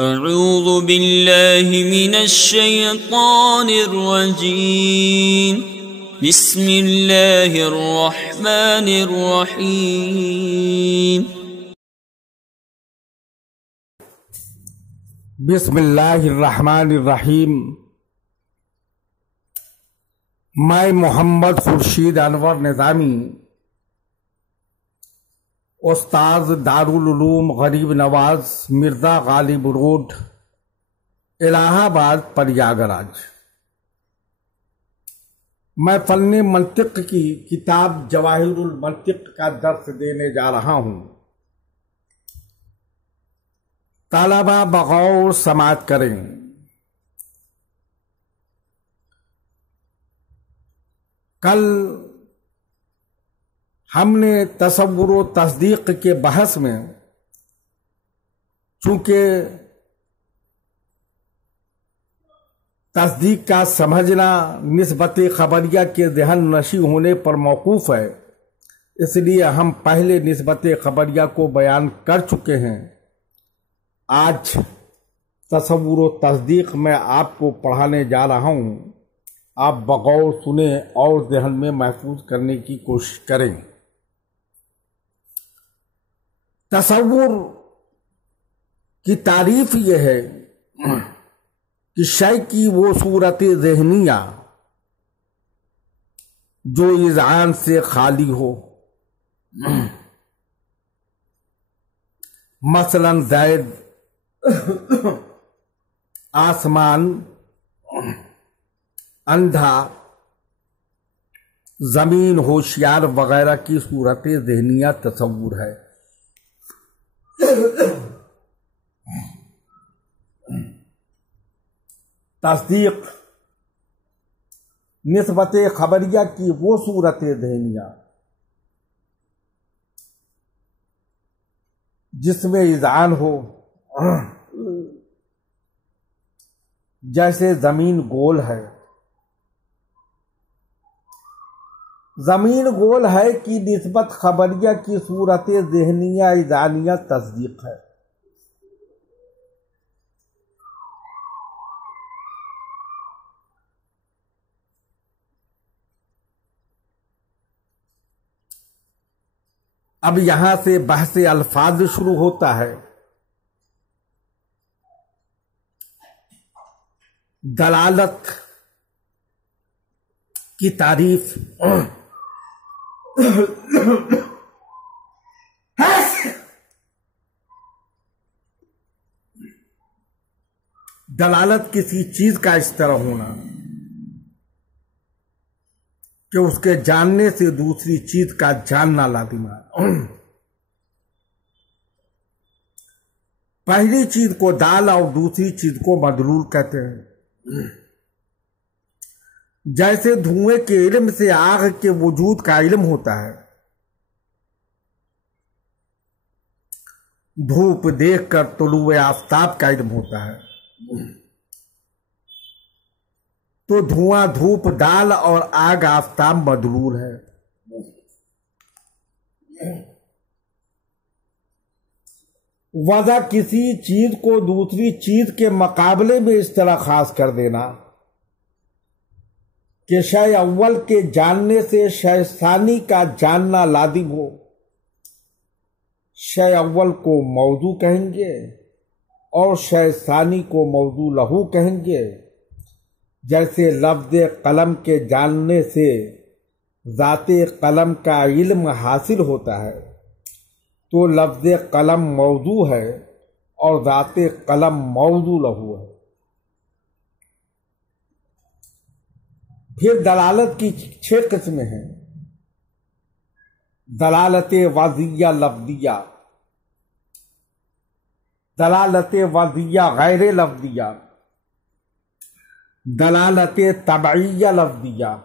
اعوذ باللہ من الشیطان الرجیم بسم اللہ الرحمن الرحیم بسم اللہ الرحمن الرحیم۔ میں محمد خورشید انور نظامی، استاذ دارالعلوم غریب نواز مرزا غالب روڈ، الہ آباد، پریاگراج۔ میں فن منطق کی کتاب جواہر المنطق کا درس دینے جا رہا ہوں۔ طلبہ بغور سماعت کریں۔ کل ہم نے تصور و تصدیق کے بحث میں چونکہ تصدیق کا سمجھنا نسبت خبریہ کے ذہن نشی ہونے پر موقوف ہے، اس لیے ہم پہلے نسبت خبریہ کو بیان کر چکے ہیں۔ آج تصور و تصدیق میں آپ کو پڑھانے جا رہا ہوں، آپ بغور سنیں اور ذہن میں محفوظ کرنے کی کوشش کریں۔ تصور کی تعریف یہ ہے کہ شے کی وہ صورت ذہنیہ جو اذعان سے خالی ہو، مثلا زید، آسمان، اندھا، زمین، ہوشیار وغیرہ کی صورت ذہنیہ تصور ہے۔ تصدیق نسبت خبریہ کی وہ صورت ذہنیہ جس میں اذعان ہو، جیسے زمین گول ہے۔ زمین گول ہے کی نسبت خبریہ کی صورت ذہنیہ اذعانیہ تصدیق ہے۔ اب یہاں سے بحث الفاظ شروع ہوتا ہے۔ دلالت کی تعریف۔ دلالت کسی چیز کا اس طرح ہونا کہ اس کے جاننے سے دوسری چیز کا جاننا لازم ہے۔ پہلی چیز کو دال اور دوسری چیز کو مدلول کہتے ہیں۔ جیسے دھوئیں کے علم سے آگ کے وجود کا علم ہوتا ہے، دھوپ دیکھ کر طلوع آفتاب کا علم ہوتا ہے، تو دھواں دھوپ دال اور آگ آفتاب مدلول ہے۔ وضع کسی چیز کو دوسری چیز کے مقابلے میں اس طرح خاص کر دینا کہ شے اول کے جاننے سے شے ثانی کا جاننا لازم ہو۔ شے اول کو موضوع کہیں گے اور شے ثانی کو موضوع لہو کہیں گے۔ جیسے لفظ قلم کے جاننے سے ذات قلم کا علم حاصل ہوتا ہے، تو لفظ قلم موضوع ہے اور ذات قلم موضوع لہو ہے۔ پھر دلالت کی 6 قسمیں ہیں۔ دلالت وضعیہ لفظیہ، دلالت وضعیہ غیر لفظیہ، دلالت طبعیہ لفظیہ،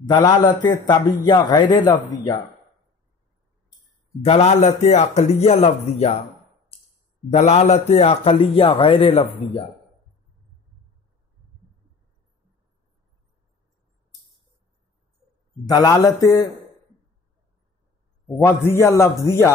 دلالت طبعیہ غیر لفظیہ، دلالت عقلیہ لفظیہ، دلالت عقلیہ غیر لفظیہ۔ دلالت وضعیہ لفظیہ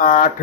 8,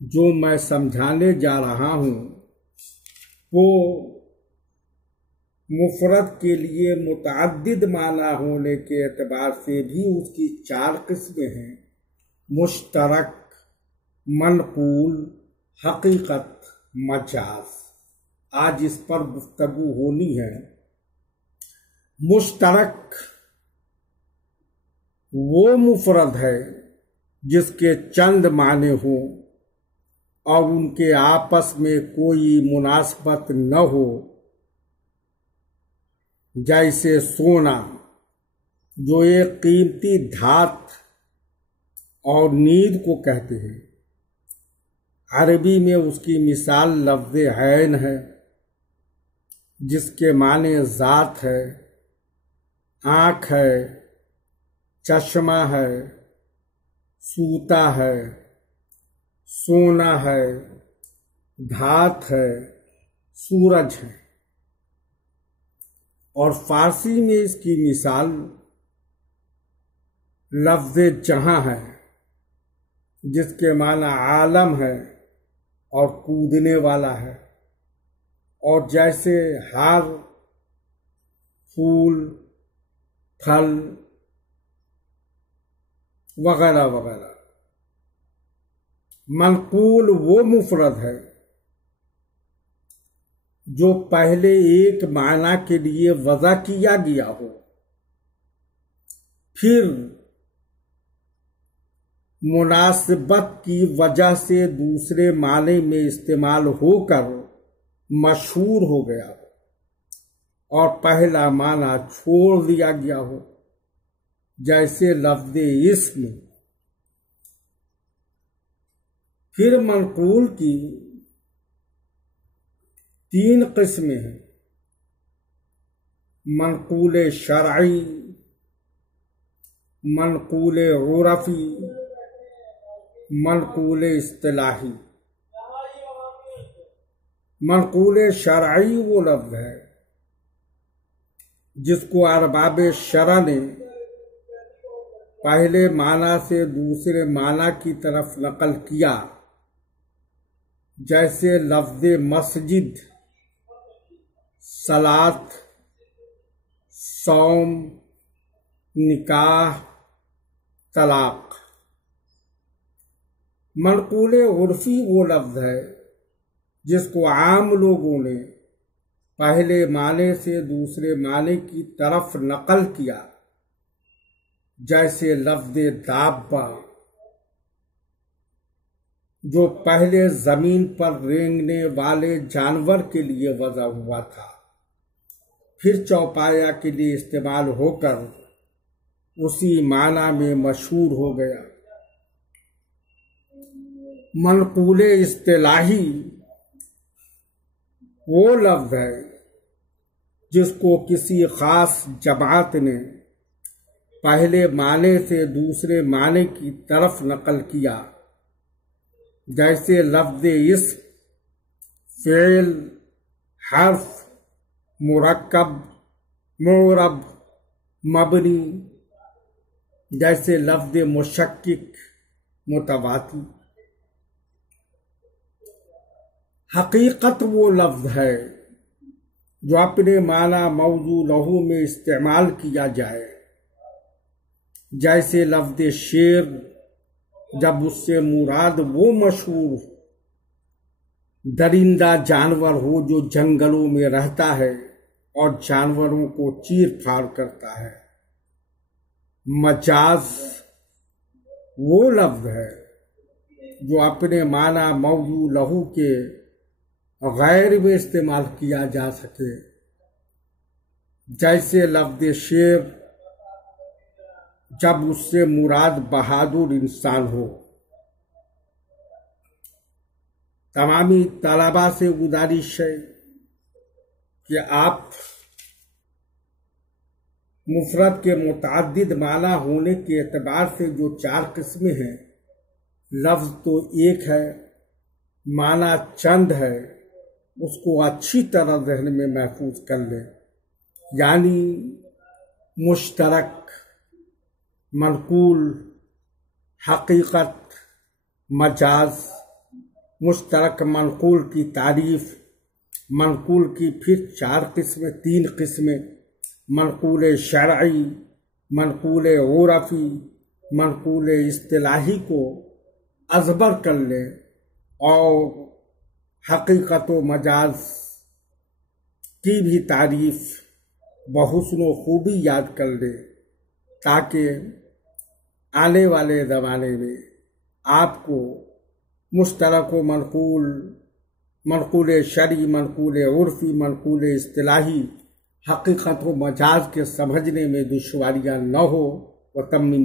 جو میں سمجھانے جا رہا ہوں وہ مفرد کے لیے متعدد معنی ہونے کے اعتبار سے بھی اس کی 4 قسمیں ہیں: مشترک، منقول، حقیقت، مجاز۔ آج اس پر گفتگو ہونی ہے۔ مشترک وہ مفرد ہے جس کے چند معنی ہوں اور ان کے آپس میں کوئی مناسبت نہ ہو، جیسے سونا جو ایک قیمتی دھات اور نیند کو کہتے ہیں۔ عربی میں اس کی مثال لفظ عین ہے جس کے معنی ذات ہے، آنکھ ہے، چشمہ ہے، سوتا ہے، سونا ہے، دھات ہے، سورج ہے۔ اور فارسی میں اس کی مثال لفظ جہاں ہے جس کے معنی عالم ہے اور کودنے والا ہے، اور جیسے ہر، پھول، پھل وغیرہ وغیرہ۔ منقول وہ مفرد ہے جو پہلے ایک معنی کے لیے وضع کیا گیا ہو، پھر مناسبت کی وجہ سے دوسرے معنی میں استعمال ہو کر مشہور ہو گیا ہو اور پہلا معنی چھوڑ دیا گیا ہو، جیسے لفظ اسم۔ پھر منقول کی 3 قسمیں ہیں: منقول شرعی، منقول عرفی، منقول اصطلاحی۔ منقول شرعی وہ لفظ ہے جس کو ارباب شرع نے پہلے معنی سے دوسرے معنی کی طرف نقل کیا، جیسے لفظ مسجد، صلاۃ، صوم، نکاح، طلاق۔ منقول عرفی وہ لفظ ہے جس کو عام لوگوں نے پہلے معنی سے دوسرے معنی کی طرف نقل کیا، جیسے لفظ دابہ جو پہلے زمین پر رینگنے والے جانور کے لیے وضع ہوا تھا، پھر چوپایا کے لیے استعمال ہو کر اسی معنی میں مشہور ہو گیا۔ منقول اصطلاحی وہ لفظ ہے جس کو کسی خاص جماعت نے پہلے معنی سے دوسرے معنی کی طرف نقل کیا، جیسے لفظ اسم، فعل، حرف، مرکب، معرب، مبنی، جیسے لفظ مشکک، متواتی۔ حقیقت وہ لفظ ہے جو اپنے معنی موضوع لہو میں استعمال کیا جائے، جیسے لفظ شیر جب اس سے مراد وہ مشہور درندہ جانور ہو جو جنگلوں میں رہتا ہے اور جانوروں کو چیر پھاڑ کرتا ہے۔ مجاز وہ لفظ ہے جو اپنے معنی موضوع لہو کے غیر میں استعمال کیا جا سکے، جیسے لفظ شیر جب اس سے مراد بہادر انسان ہو۔ تمامی طلباء سے گزارش ہے کہ آپ مفرد کے متعدد معنی ہونے کے اعتبار سے جو 4 قسمیں ہیں، لفظ تو ایک ہے، معنی چند ہے، اس کو اچھی طرح ذہن میں محفوظ کر لیں، یعنی مشترک، منقول، حقیقت، مجاز مشترک منقول کی تعریف، منقول کی پھر 3 قسمیں، منقول شرعی، منقول عرفی، منقول اصطلاحی کو ازبر کر لیں اور حقیقت و مجاز کی بھی تعریف بحسن و خوبی یاد کر لیں، تاکہ آنے والے زمانے میں آپ کو مشترک و منقول، منقول شرعی، منقول عرفی، منقول اصطلاحی، حقیقت و مجاز کے سمجھنے میں دشواریاں نہ ہو۔ وتمم